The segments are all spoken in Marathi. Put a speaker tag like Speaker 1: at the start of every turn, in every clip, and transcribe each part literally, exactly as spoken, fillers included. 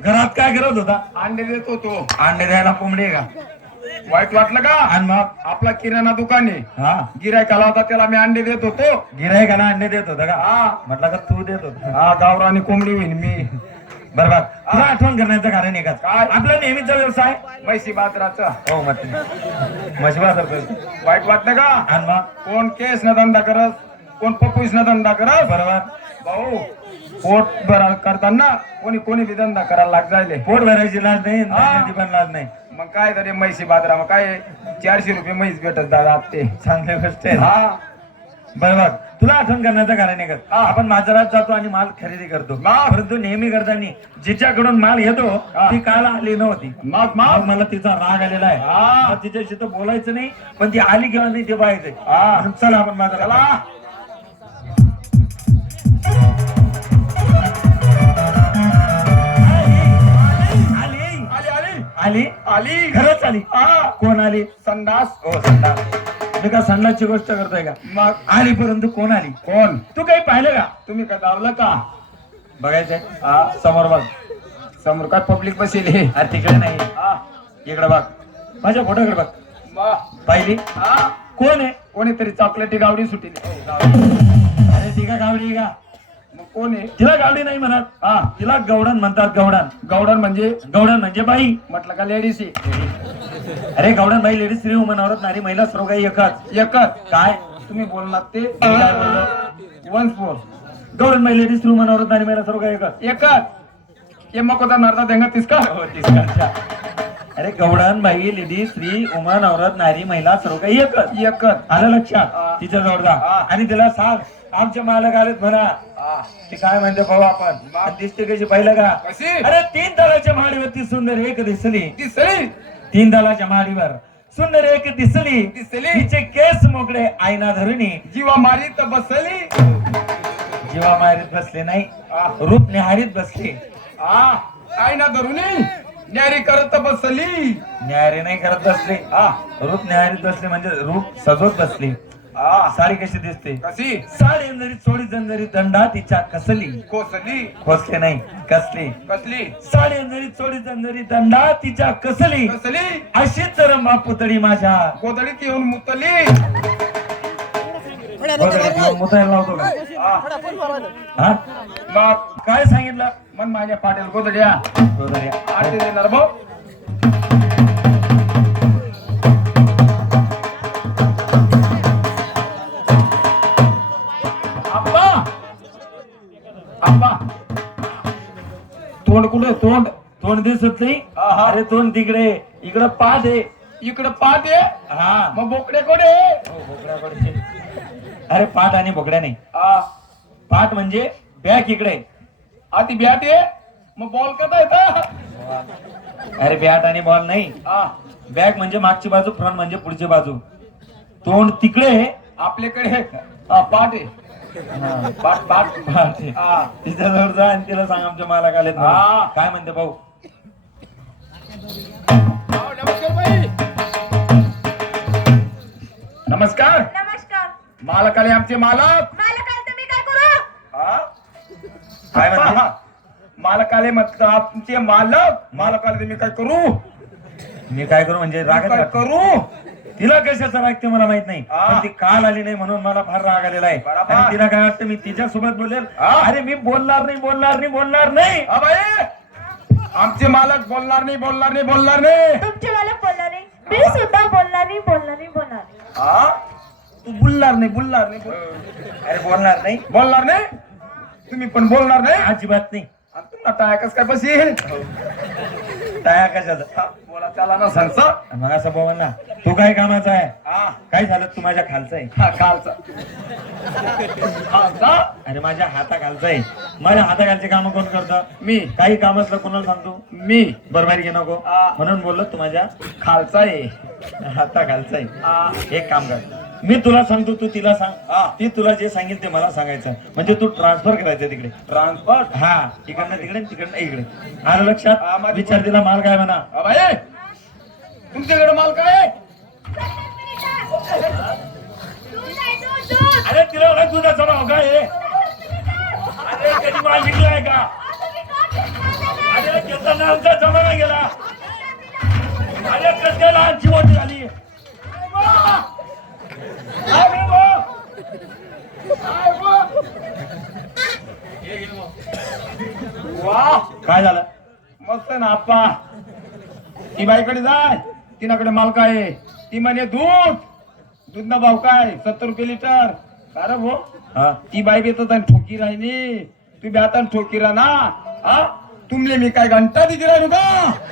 Speaker 1: घरात काय करत होता?
Speaker 2: अंडे देतो तो.
Speaker 1: अंडे द्यायला कोंबडी आहे का?
Speaker 2: वाईट वाटलं का?
Speaker 1: आणि मग
Speaker 2: आपला किराणा दुकान आहे,
Speaker 1: हा
Speaker 2: गिरायकाला होता त्याला मी अंडे देत होतो.
Speaker 1: गिरायकाला अंडे देत होता का?
Speaker 2: हा
Speaker 1: म्हटलं का तू देत होता?
Speaker 2: हा गावरानी कोंबडी होईन मी.
Speaker 1: बरोबर. तुला आठवण करण्याचं कारण आहे का?
Speaker 2: काय?
Speaker 1: आपला नेहमीचा व्यवसाय
Speaker 2: म्हैसी बाजाराचा.
Speaker 1: हो मग मजबा करतो.
Speaker 2: वाईट वाटलं का?
Speaker 1: आणि मग
Speaker 2: कोण केस न धंदा करत, कोण पप्पूस न धंदा करत.
Speaker 1: बरोबर.
Speaker 2: भाऊ पोट भरा करताना कोणी कोणी बी धंदा करायला लाग जायले.
Speaker 1: पोट भरायची लाज नाही,
Speaker 2: हा.
Speaker 1: नाण्याची पण लाज नाही.
Speaker 2: मग काय तरी म्हैसी बाजारा मग काय चारशे रुपये म्हैस भेटत दादा ते.
Speaker 1: चांगली गोष्ट आहे.
Speaker 2: हा
Speaker 1: बरोबर. तुला आठवण करण्याचं कारण आहे का?
Speaker 2: हा.
Speaker 1: आपण बाजारात जातो आणि माल खरेदी करतो,
Speaker 2: हा.
Speaker 1: परंतु नेहमी करताना जिच्याकडून माल घेतो
Speaker 2: हा.
Speaker 1: ती काल आली नव्हती.
Speaker 2: मग
Speaker 1: मग
Speaker 2: मग
Speaker 1: मला तिचा राग आलेला आहे.
Speaker 2: हा.
Speaker 1: मग तिच्याशी तर बोलायचं नाही, पण ती आली किंवा नाही ते पाहायचंय.
Speaker 2: हा.
Speaker 1: म्हणून चला आपण बाजारात.
Speaker 2: चला.
Speaker 1: आली
Speaker 2: आली आली
Speaker 1: आली
Speaker 2: आली
Speaker 1: खरंच आली.
Speaker 2: हा.
Speaker 1: कोण आली?
Speaker 2: संडास.
Speaker 1: हो संडास. मी का संडासची गोष्ट करतोय का?
Speaker 2: मग
Speaker 1: आली, परंतु कोण आली?
Speaker 2: कोण?
Speaker 1: तू काही पाहिलं का?
Speaker 2: तुम्ही का दावलं का?
Speaker 1: बघायचंय.
Speaker 2: हा.
Speaker 1: समोर बघ.
Speaker 2: समोर काय पब्लिक बसली.
Speaker 1: अरे तिकडे नाही,
Speaker 2: हा.
Speaker 1: इकडे बघ. माझ्या फोटोकडे बघ.
Speaker 2: मग
Speaker 1: पाहिली?
Speaker 2: हा.
Speaker 1: कोण आहे?
Speaker 2: कोणीतरी चॉकलेटी गावडी सुटली.
Speaker 1: अरे ती का गावडी आहे का?
Speaker 2: मग कोण आहे?
Speaker 1: तिला गावडी नाही म्हणत,
Speaker 2: हा.
Speaker 1: तिला गवडण म्हणतात. गवडण.
Speaker 2: गौडन म्हणजे
Speaker 1: गवडण म्हणजे बाई.
Speaker 2: म्हटलं का लेडीज आहे?
Speaker 1: अरे गवडण बाई, लेडीज, स्त्री, वुमन, औरत, नारी, महिला, सर्व काही एकच.
Speaker 2: एकच.
Speaker 1: काय
Speaker 2: तुम्ही बोलणार ते
Speaker 1: मी काय बोललो?
Speaker 2: One four.
Speaker 1: गवडण बाई, लेडीज, स्त्री, वुमन, औरत, नारी, महिला, सर्व काही एकच.
Speaker 2: एकच. हे मग होता नरदा देंगा तिसका.
Speaker 1: हो, तिसकाच्या. अरे गवडण बाई, लेडीज, स्त्री, वुमन, औरत, नारी, महिला, सर्व काही एकच.
Speaker 2: एकच.
Speaker 1: आलं
Speaker 2: हा.
Speaker 1: लक्षात? तिच्या जवळ जा
Speaker 2: हा.
Speaker 1: आणि तिला सांग आमचे मालक आलेत म्हणा.
Speaker 2: हा.
Speaker 1: ते काय म्हणते भाऊ आपण?
Speaker 2: वा.
Speaker 1: आणि दिसते कशी पाहिलं का?
Speaker 2: कशी?
Speaker 1: अरे तीन तलाच्या महाडीवरती सुंदर एक दिसली.
Speaker 2: दिसली.
Speaker 1: तीन तलाच्या महाडीवर सुंदर एक दिसली.
Speaker 2: दिसली.
Speaker 1: तिचे केस मोकळे आईना धरुणी
Speaker 2: जीवा मारी तर बसली.
Speaker 1: जीवा मारीत बसले नाही,
Speaker 2: हा.
Speaker 1: रूप निहारीत बसले.
Speaker 2: हा. काय ना धरुनी न्यारी करत बसली.
Speaker 1: न्यारी नाही करत बसले,
Speaker 2: हा.
Speaker 1: रूप निहारीत बसले म्हणजे रूप सजवत बसले.
Speaker 2: हा.
Speaker 1: साडी कशी दिसते?
Speaker 2: कशी?
Speaker 1: साडी अंजरी चोळी जंजरी दंडा तिच्या कसली.
Speaker 2: कोसली.
Speaker 1: खोसले नाही, कसली.
Speaker 2: कसली?
Speaker 1: साडी अंजरी चोळी जंजरी दंडा तिच्या कसली.
Speaker 2: कसली?
Speaker 1: अशीच रंबा पुतळी माझ्या
Speaker 2: कोदडीत येऊन मुतली.
Speaker 1: गोदडीत येऊन मुतायला लावतो का?
Speaker 2: हा.
Speaker 1: हा?
Speaker 2: मग
Speaker 1: काय सांगितलं?
Speaker 2: मन माझ्या पाटील कोदड्या
Speaker 1: गोदड्या.
Speaker 2: आरती देणार भाऊ. आप्पा आप्पा तोंड कुठे? तोंड
Speaker 1: तोंड दिसत नाही.
Speaker 2: आहा.
Speaker 1: अरे तोंड तिकडे, इकडं पाठ आहे.
Speaker 2: इकडे पाहते.
Speaker 1: हा.
Speaker 2: मग बोकडे कोडे.
Speaker 1: हो, बोकड्याकडचे. अरे पाठ आणि बोकड्या नाही.
Speaker 2: हा.
Speaker 1: पाठ म्हणजे बॅक इकडे.
Speaker 2: आधी ब्याते मग बॉल कसा येता?
Speaker 1: अरे बॅट आणि बॉल नाही.
Speaker 2: हा.
Speaker 1: बॅक म्हणजे मागची बाजू, फ्रंट म्हणजे पुढची बाजू. तोंड तिकडे.
Speaker 2: आपल्याकडे हा, पाट आहे.
Speaker 1: हा.
Speaker 2: पाट पाट.
Speaker 1: पाठ आहे.
Speaker 2: हा.
Speaker 1: तिच्या जवळ जा आणि तिला सांग आमच्या मालक आलेत म्हणून.
Speaker 2: हा.
Speaker 1: काय म्हणते भाऊ?
Speaker 2: हो, नमस्कार बाई. नमस्कार.
Speaker 3: नमस्कार.
Speaker 2: मालक आले आमचे मालक.
Speaker 3: मालक आले तर मी काय करू?
Speaker 2: हा?
Speaker 1: काय म्हणते?
Speaker 2: हा. मालक आले म्हटलं आमचे मालक. मालक आले तर मी काय करू?
Speaker 1: मी काय करू म्हणजे
Speaker 2: मी
Speaker 1: राग
Speaker 2: काय करू?
Speaker 1: तिला कशाचा राग ते मला माहित नाही,
Speaker 2: हा.
Speaker 1: पण ती काल आली नाही म्हणून मला फार राग आलेला आहे.
Speaker 2: बरोबर.
Speaker 1: आणि तिला काय वाटतं मी तिच्या सोबत बोलेल.
Speaker 2: हा.
Speaker 1: अरे मी बोलणार नाही, बोलणार नाही, बोलणार नाही.
Speaker 2: हा बाई, आमचे मालक बोलणार नाही, बोलणार नाही, बोलणार नाही.
Speaker 3: तुमचे मालक बोलणार नाही, मी सुद्धा बोलणार नाही, बोलणार नाही, बोलणार नाही.
Speaker 2: हा? तू बोलणार नाही, बोलणार नाही, बोल-
Speaker 1: अरे बोलणार नाही,
Speaker 2: बोलणार नाही. तुम्ही पण बोलणार नाही.
Speaker 1: अजिबात नाही.
Speaker 2: आणि तुम्हाला टायकच काय बसेल?
Speaker 1: टाया कशाचा?
Speaker 2: हा, बोला त्याला ना सांगस.
Speaker 1: मग असं बोल ना, तू काय कामाचा आहे?
Speaker 2: हा.
Speaker 1: काय झालं, तू माझ्या खालचा आहे.
Speaker 2: हा, खालचा. खालचा?
Speaker 1: अरे माझ्या हाता खालचा आहे. माझ्या हाताखालचे काम कोण करतं?
Speaker 2: मी.
Speaker 1: काही काम असलं कोणाला सांगतो?
Speaker 2: मी
Speaker 1: बरोबर की नको?
Speaker 2: हा.
Speaker 1: म्हणून बोललो तू माझ्या
Speaker 2: खालचा आहे.
Speaker 1: हाता खालचा आहे.
Speaker 2: हा.
Speaker 1: एक काम कर, मी तुला सांगतो, तू तिला सांग.
Speaker 2: हा.
Speaker 1: ती तुला जे सांगेल ते मला सांगायचं. म्हणजे तू ट्रान्सफर करायचं तिकडे.
Speaker 2: ट्रान्सफर.
Speaker 1: हा, इकडनं तिकडे, तिकडनं इकडे. आलं लक्षात?
Speaker 2: हा, माझी-
Speaker 1: विचार तिला माल काय म्हणा.
Speaker 2: हा, बाई, तुमच्याकडे माल काय आहे?
Speaker 1: अरे तिला म्हणा दुधाचा भाव काय आहे? अरे कधी माल विकलाय का? अरे घेताना आमचा जमाना गेला. अरे कस काय लहानची मोठी झाली.
Speaker 2: वा
Speaker 1: काय झालं?
Speaker 2: मस्त ना आप्पा. ती बाईकडे जाय, तिनाकडे माल काय ती म्हणे दूध दूध ना भाव काय सत्तर रुपये लिटर. अरे भो
Speaker 1: हा
Speaker 2: ती बाई बेतात आणि ठोकी राहिली, तू बेता ठोकी राहा ना. हा तुमले मी काय घंटा दिली राहिलो का?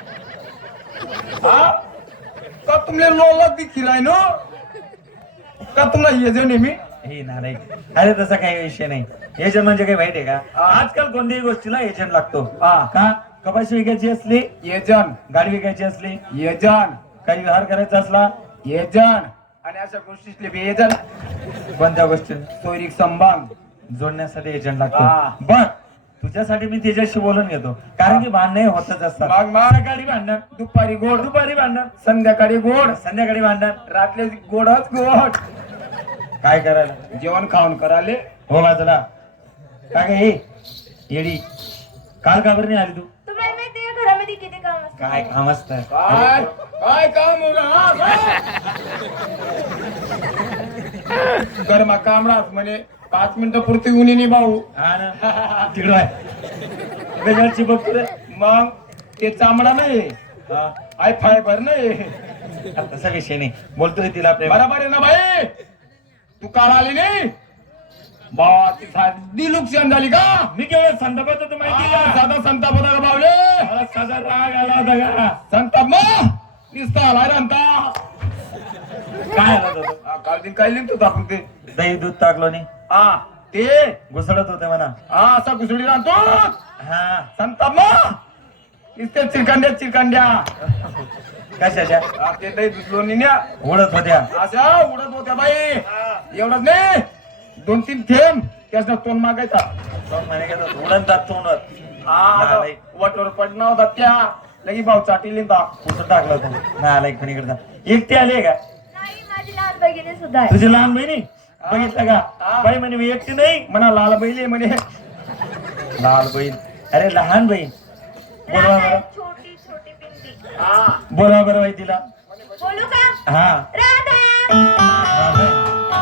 Speaker 2: हा का तुमले लोलक दिखी राहिनो का? तुम्हाला ये जे मी
Speaker 1: हे ना नाही. अरे तसा काही विषय नाही. एजंट म्हणजे काही वाईट आहे का? आजकाल कोणत्याही गोष्टीला एजंट लागतो.
Speaker 2: हा
Speaker 1: का? कपाशी विकायची असली,
Speaker 2: येजन
Speaker 1: गाडी विकायची असली,
Speaker 2: येजन
Speaker 1: काही व्यवहार करायचा असला,
Speaker 2: येजन आणि अशा गोष्टीतले बी येजन.
Speaker 1: कोणत्या गोष्टी
Speaker 2: सोयरीक संभांग
Speaker 1: जोडण्यासाठी एजंट
Speaker 2: हा.
Speaker 1: लागतो. बर तुझ्यासाठी मी त्याच्याशी बोलून घेतो. कारण की भांडण होतच असतात.
Speaker 2: मग मग
Speaker 1: सकाळी भांडण,
Speaker 2: दुपारी गोड,
Speaker 1: दुपारी भांडण,
Speaker 2: संध्याकाळी गोड,
Speaker 1: संध्याकाळी भांडण.
Speaker 2: रात्री गोडच गोड.
Speaker 1: काय करायला?
Speaker 2: जेवण खाऊन कराले.
Speaker 1: हो बाजूला. काय काय हे? येडी काल का बरं नाही आली तू?
Speaker 3: तुम्हाला माहिती आहे घरामध्ये किती काम असतं?
Speaker 1: काय काम असतं?
Speaker 2: काय काय काम होगा? हा, काय? गरमा कामरास म्हणे पाच मिनिटं पुरती उनी नाही भाऊ.
Speaker 1: हा ना तिकडं आहे बेजारची बघ तुला.
Speaker 2: मग ते चामडा नाही,
Speaker 1: हा
Speaker 2: आय फायबर नाही.
Speaker 1: तसा विषय नाही. बोलतोय तिला आपल्या
Speaker 2: बरोबर आहे ना भाई? तू काल आली नाही बाबा, ती साधी नुकसान झाली का?
Speaker 1: मी केवळ संतापात होतो माहिती
Speaker 2: हा,
Speaker 1: का?
Speaker 2: साधा संताप होता का बावले?
Speaker 1: मला साधा राग आला होता का?
Speaker 2: संताप मग निसता आलाय रंता.
Speaker 1: काय आला होता तो?
Speaker 2: हा, काल दिन काय लिहितो आपण ते.
Speaker 1: दही दूध टाकलो नाही,
Speaker 2: हा ते
Speaker 1: घुसळत होते म्हणा.
Speaker 2: हा असा घुसडी राहतो
Speaker 1: हा
Speaker 2: संताप मग नुसते चिरकांड्या चिरकांड्या.
Speaker 1: कशाच्या?
Speaker 2: हा, ते दही दुसलो निन्या
Speaker 1: उडत होत्या.
Speaker 2: अशा उडत होत्या बाई. एवढंच नाही, दोन तीन थेंब त्याचा तोंड मागायचा.
Speaker 1: दोन महिने घेतात उडत जात तोंडात.
Speaker 2: हा
Speaker 1: नाही.
Speaker 2: वटवर पडणार होता त्या लगी भाऊ चाटी लिहिता.
Speaker 1: कुठं टाकलं होतं? नाही आला एक इकडचा. एकटी आली का?
Speaker 3: नाही, माझी लहान बहिणी सुद्धा आहे.
Speaker 1: तुझी लहान बहिणी बघितलं
Speaker 2: हा.
Speaker 1: का? बाई म्हणे मी एकटी नाही.
Speaker 2: म्हणा लाल बैली म्हणे.
Speaker 1: लाल बहीण. अरे लहान बहीण. बोलवा
Speaker 3: राधा,
Speaker 1: बरं,
Speaker 3: छोटी छोटी पिंकी.
Speaker 2: हा
Speaker 1: बोलवा बरं बाई तिला.
Speaker 3: बोलू का?
Speaker 1: हा
Speaker 3: राधा.
Speaker 1: हा, बाई.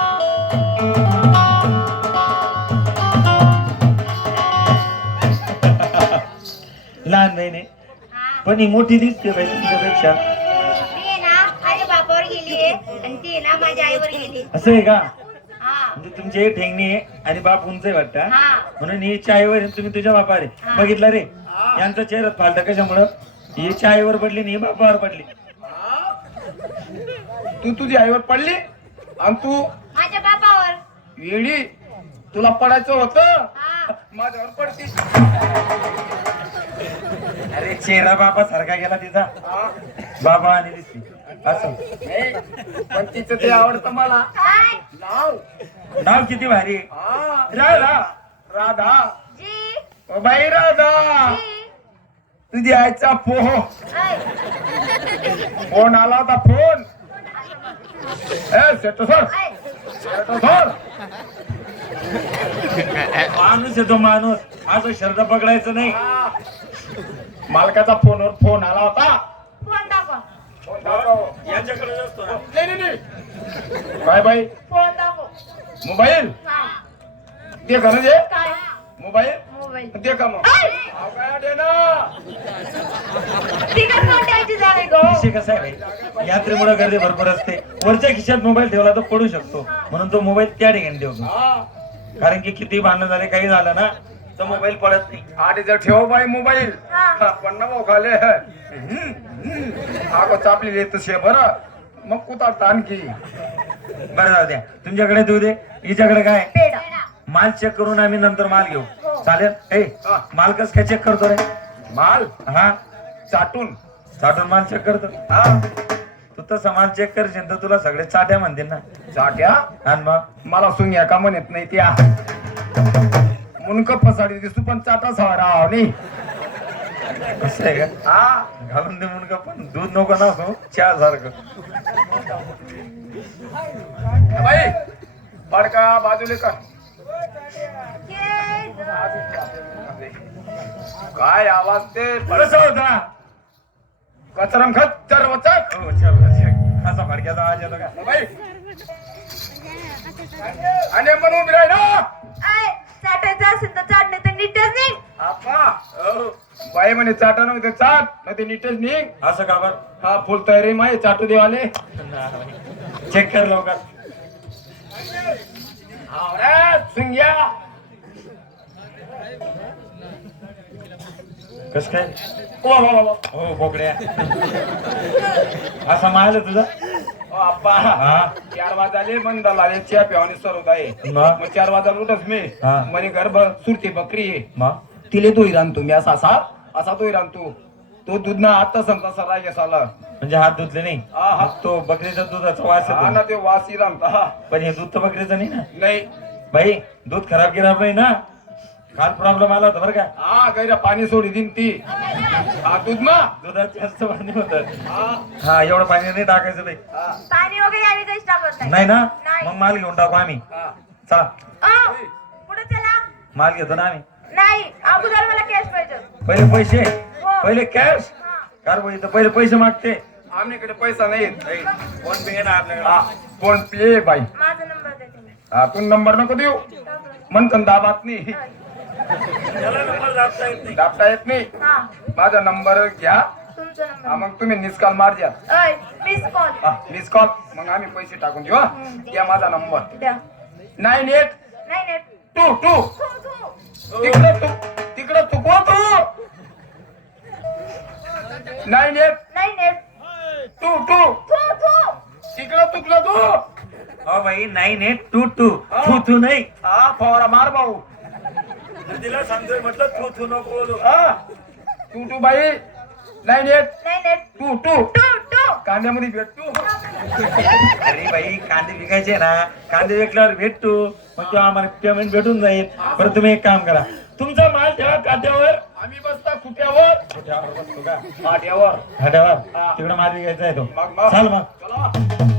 Speaker 1: लहान बहीण आहे पण ही मोठी दिसते बाई तुमच्यापेक्षा.
Speaker 4: ती आहे ना माझ्या बापावर गेली आणि ती आहे ना माझ्या आईवर गेली.
Speaker 1: असं आहे का?
Speaker 4: हा
Speaker 1: म्हणजे तुमची एक ठेंगणी आहे आणि बाप उंच आहे वाटतं हा?
Speaker 4: हा
Speaker 1: म्हणून हिच्या आईवर आणि तुम्ही तुझ्या बापावर आहे.
Speaker 4: हा.
Speaker 1: बघितलं रे यांचा चेहरा फालता कशामुळं? हिच्या आईवर पडली आणि ही बापावर पडली.
Speaker 2: तू तुझी आईवर पडली आणि तू
Speaker 4: माझ्या बापावर.
Speaker 2: वेडी. तुला पडायचं होतं
Speaker 4: हा
Speaker 2: माझ्यावर पडती.
Speaker 1: अरे चेहरा बापा सारखा गेला तिचा.
Speaker 2: हा.
Speaker 1: बाबा आणि दिसली असं.
Speaker 2: नाही, पण तिचं ते आवडतं मला.
Speaker 4: काय
Speaker 2: नाव
Speaker 1: नाव किती भारी आहे.
Speaker 2: हा
Speaker 1: राधा.
Speaker 2: राधा.
Speaker 4: जी
Speaker 2: ओ बाई राधा,
Speaker 4: जी
Speaker 2: तुझी आईचा फोन
Speaker 4: ऐ,
Speaker 2: फोन आला होता. फोन ए सेटो सर
Speaker 4: ऐ.
Speaker 2: सेटो सर.
Speaker 1: माणूस येतो माणूस असं शर्ट पकडायचं नाही.
Speaker 2: हा. मालकाचा फोनवर फोन आला होता.
Speaker 3: फोन दाखवा.
Speaker 2: फोन दाखव.
Speaker 1: यांच्याकडे असतो ना.
Speaker 2: नाही नाही नाही. काय बाई
Speaker 3: फोन दाखव.
Speaker 2: मोबाईल
Speaker 3: हा.
Speaker 2: ते का म्हणजे
Speaker 3: काय?
Speaker 2: Mobile
Speaker 3: mobile.
Speaker 2: ते का मग
Speaker 3: ऐ!
Speaker 2: अहो, काय दे ना.
Speaker 3: तिकडे फोन द्यायची झाली गो.
Speaker 1: विषय कसा आहे भाई, यात्रेमुळे गर्दी भरपूर असते. वरच्या खिशात मोबाईल ठेवला तर पडू शकतो म्हणून तो मोबाईल त्या ठिकाणी ठेवतो.
Speaker 2: हा.
Speaker 1: कारण की किती भांडण झाले काही झालं ना तर मोबाईल पडत नाही.
Speaker 2: आधी जर ठेव बाई मोबाईल.
Speaker 3: हा.
Speaker 2: हा, पण ना भाऊ खाले अगो चापली येत शे बरं मग कुठं आणखी.
Speaker 1: बरं जाऊ द्या. तुमच्याकडे दूध आहे, हिच्याकडे काय?
Speaker 3: पेढा.
Speaker 1: माल चेक करून आम्ही नंतर माल घेऊ.
Speaker 3: हो.
Speaker 1: चालेल? ए
Speaker 2: हा.
Speaker 1: माल कस काय चेक करतो रे?
Speaker 2: माल
Speaker 1: हा
Speaker 2: चाटून.
Speaker 1: चाटून माल चेक करतो.
Speaker 2: हा
Speaker 1: तू तसा माल चेक करशील तर तुला सगळे चाट्या म्हणतील ना.
Speaker 2: चाट्या
Speaker 1: आणि मग
Speaker 2: मला सुंग्या का म्हणत नाही त्या मुनक पसाडी दिसू पण चाटा सवारा नाही.
Speaker 1: असं आहे का?
Speaker 2: हा
Speaker 1: घालून दे म्हणून का पण दूध नको ना असो चहा सारखं.
Speaker 2: बाई बडका बाजूले का. काय आवाज ते
Speaker 1: कसं होता
Speaker 2: कचरम खच्चर वचक
Speaker 1: हो चल कसा फडक्याचा आवाज येतो का
Speaker 2: बाई आणि म्हणून उभी राही ना
Speaker 3: आय चाटायचं असेल तर चाट नाही तर नीटच नाही.
Speaker 2: आपा बाई म्हणे चाटा नव्हते चाट नाही ते नीटच निघ
Speaker 1: असं का बर
Speaker 2: हा फुल तयारी माय चाटू देवाले
Speaker 1: चेक कर लवकर
Speaker 2: सुंग्या
Speaker 1: कस काय
Speaker 2: वा वा वा वा.
Speaker 1: हो बोकड्या असा माल आहे तुझा
Speaker 2: ओ आप्पा
Speaker 1: हा
Speaker 2: चार वाजाले बंद लाले च्या प्यावणी सरवत आहे
Speaker 1: मग?
Speaker 2: मग चार वाजाला उठच मी
Speaker 1: हा.
Speaker 2: म्हणे गर्भ सुरती बकरी आहे
Speaker 1: मग
Speaker 2: तिले तो इरान तुम्ही असा असा असा तो इरान तू तो दूध ना आता समजा सरा गेसाला
Speaker 1: म्हणजे हात धुतले नाही
Speaker 2: हा हा
Speaker 1: तो बकरीचा दुधाचा वास
Speaker 2: हा
Speaker 1: येतो
Speaker 2: ना ते वास इरान हा
Speaker 1: पण हे दूध तर बकरीचं नाही ना
Speaker 2: नाही
Speaker 1: भाई दूध खराब गिराब नाही ना काल प्रॉब्लेम आला होता बरं का
Speaker 2: हा गैरा पाणी सोडी दिन ती हा दूध मा
Speaker 1: दुधात जास्त पाणी होत
Speaker 2: हा
Speaker 1: हा एवढं पाणी नाही टाकायचं भाई
Speaker 2: हा
Speaker 3: पाणी वगैरे आम्ही काहीच टाकत नाही.
Speaker 1: नाही ना
Speaker 3: नाही.
Speaker 1: मग माल घेऊन टाकू आम्ही
Speaker 2: हा
Speaker 1: चला
Speaker 3: अ, पुढे चला.
Speaker 1: माल घेतो ना आम्ही
Speaker 3: नाही अगोदर मला कॅश पाहिजे.
Speaker 1: पहिले पैसे
Speaker 3: हो.
Speaker 1: पहिले कॅश
Speaker 3: हा.
Speaker 1: कार भाई तर पहिले पैसे मागते
Speaker 2: आमच्याकडे पैसा नाही
Speaker 1: फोन पे ना आपल्याकडे
Speaker 2: हा फोन पे बाई
Speaker 3: माझा नंबर दे तुम्ही.
Speaker 2: हा तू नंबर नको देऊ म्हणतो दाबात नाही
Speaker 1: त्याला नंबर दाबता येत नाही.
Speaker 2: दाबता येत नाही
Speaker 3: हा
Speaker 2: माझा नंबर घ्या
Speaker 3: तुमचा
Speaker 2: हा
Speaker 3: नंबर.
Speaker 2: मग तुम्ही निस्काल मार द्या
Speaker 3: अय मिस कॉल
Speaker 2: हा मिस कॉल मग आम्ही पैसे टाकून देऊ हा द्या माझा नंबर
Speaker 3: द्या.
Speaker 2: नाईन एट
Speaker 3: नाही नाही
Speaker 2: टू टू
Speaker 3: थू, थू.
Speaker 2: तिकडं तू तिकडं चुकवा तू नाईन एट
Speaker 3: नाही नाही
Speaker 2: टू टू
Speaker 3: थू, थू.
Speaker 2: तिकडं चुकलं तू
Speaker 1: हो भाई नाईन एट टू टू थू थू नाही
Speaker 2: हा फवारा मार भाऊ
Speaker 1: तिला सांगतोय म्हटलं थू थू नको बोलू
Speaker 2: हा टू टू बाई नाईन एट
Speaker 3: नाही नाही
Speaker 2: टू टू
Speaker 3: टू टू.
Speaker 2: कांद्यामध्ये भेटतो
Speaker 1: अरे भाई कांदे विकायचे ना कांदे विकल्यावर भेटतो मग तेव्हा आम्हाला पेमेंट भेटून जाईल बरं तुम्ही एक काम करा तुमचा माल ठेवा काट्यावर
Speaker 2: आम्ही बसता खुट्यावर
Speaker 1: कुठ्यावर बसतो का
Speaker 2: माट्यावर
Speaker 1: घाट्यावर
Speaker 2: हा.
Speaker 1: तिकडे माल विकायचा आहे तो
Speaker 2: मग मग
Speaker 1: चाल मग
Speaker 2: चला